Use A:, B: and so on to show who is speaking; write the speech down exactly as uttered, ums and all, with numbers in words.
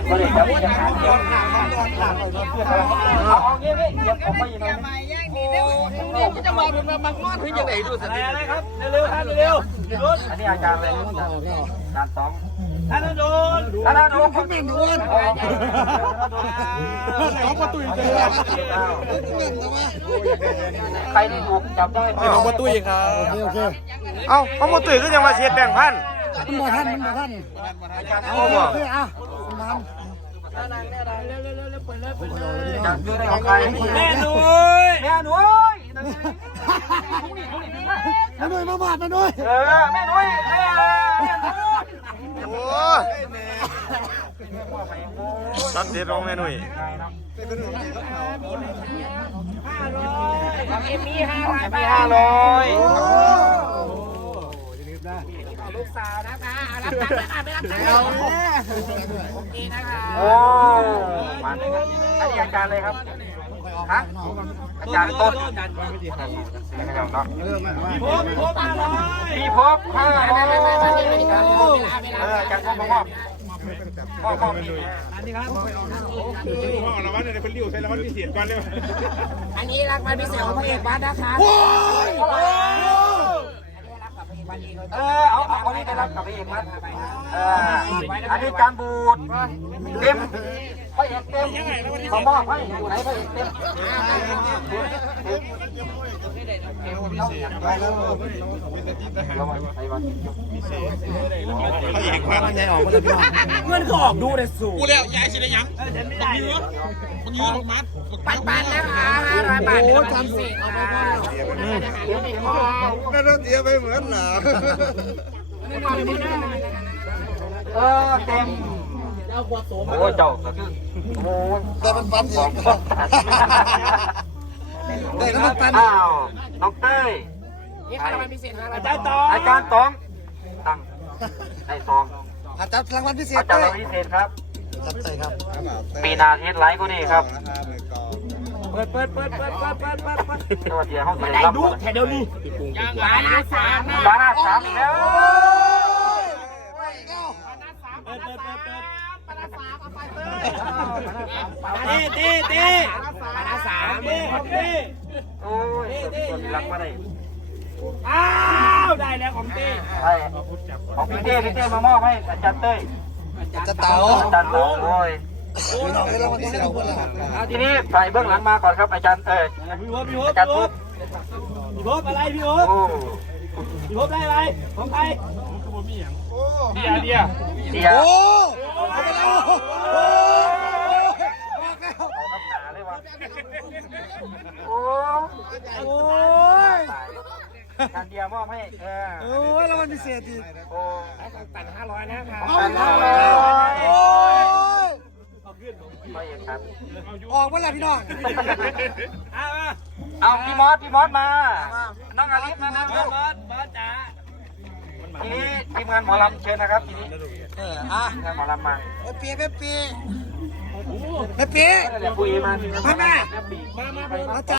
A: ก็เลยจะจะหาเดียวเอาเงี้ยเงี้ยเดี๋ยวผมไปยังไงนี่จะมาเป็นมามังงอดถึงยังไงดูสิอะไรครับเร็วๆท่านเร็วๆรุ่นอันนี้อาจารย์อะไรการสองธนาโดนธนาโดนเขาเป็นรุ่นเขาประตูอีกแล้วใครที่ถูกจับได้เขาประตูอีกครับโอเคเอ้าเขาประตูก็ยังมาเชียร์แบ่งพัน
B: มันบ่ท่านมันบ่ท่านเอาเพื่อเอาน้ำ
A: แม่หนุ่ยแม่หนุ่ย
B: แม่หนุ่ยมาบาดแม่หนุ่ย
A: เออแม่หนุ่ยแม่โอ้ตัดเด็ดลงแม่หนุ่ยห้าร้อยเอ็มมี่ห้าร้อยเอ็มมี่ห้าร้อยลูกสาวนะคะรับตังค์นะคะไม่รับตังค์โอเคนะคะโอ้มาเลยครับอันนี้อาจารย์เลยครับฮะอาจารย์ต้นพี่พบพี่พบห้าร้อยพี่พบห้าร้อยเอออาจารย์ต้นมอบมอบมอบอันนี้ครับมอบรางวัลในคนริ้วใช้รางวัลพิเศษก่อนเลยอันนี้รางวัลพิเศษของพระเอกวัดนะคะเออเอาเอาคนนี้ได้รับกับพระเอกมัดเอออันนี้จานบูดเต็มพระเอกเต็มขอมอบให้อยู่ไหนพระเอกเต็ม
B: เงินก็ออกดูเลยสู
C: กูแล้วยายสิได้ยังไม่ได้เลยมึงยืนลงมัด
A: ปันปันนะคะห้าร้อยบาทโอ้จานบูดเอาไปบ้าง
B: ก็ต้องเสียไปเหมือนหนา
A: เออเต็มโอ้เจ้าก็คือโอ้
B: แต่มันปันอีกได้แล้วมันปัน
A: อ้าวน้องเต้ยนี่รางวัลพิเศษอาจารย์ตองอาจารย์ตองตั้งได้ตอง
B: อาจารย์รางวัลพิเศษ
A: อาจารย์รางวัลพิเศษครับ
B: จัดใจครับ
A: ปีนาเทศไลฟ์ก็นี่ครับเปิดเปิดเปิดเปิดเปิดเปิดเปิดเปิดสวัสดีห้องไหนดูแค่เดียวนี้บานาสามบานาสามแล้วเปิดเปิดเปิดเปิดบานาสามเอาไปเปิดตีตีตีบานาสามตีตีโอ้ยคนรักมาได้อ้าวได้แล้วของตีใช่ของพี่เต้พี่เต้มามอบให้อาจารย์เต้ย
B: อาจารย์เต๋า
A: อาจารย์เต๋าโอ้ยทีนี้ใส่เบื้องหลังมาก่อนครับอาจารย์เออพี่พบพี่พบอาจารย์พบพี่พบอะไรพี่พบพี่พบได้อะไรของใครเดียเดียเดียโอ้เอาไปแล้วโอ้โอ้โอ้ยการเดียมอบให้เออ
B: โอ้ยรางวัลพิเศษอีก
A: โอ้ตันห้าร้อยนะครับ
B: ตันห้าร้อยโอ้ยออกมาแล้วพี่น้อง
A: เอาพี่มอสพี่มอสมาน้องอาลิฟนะนะมอสมอสจ๋าทีนี้ทีมงานหมอลำเชิญนะครับทีนี้
B: เอออ่ะ
A: งานหมอลำมา
B: เปียเปียเปียเปียเปีย
A: เดี๋ยวปุยมา
B: มาแม่
A: มามามา